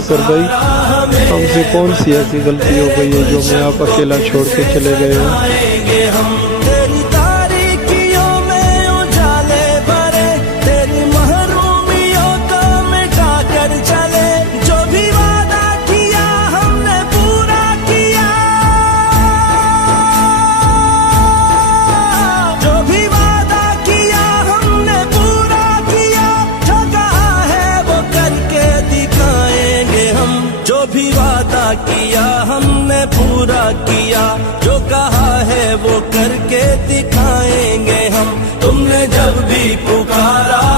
छोड़कर गई। हमसे कौन सी ऐसी गलती हो गई है जो मैं आप अकेला छोड़ के चले गए हो। जो भी वादा किया हमने पूरा किया, जो कहा है वो करके दिखाएंगे हम। तुमने जब भी पुकारा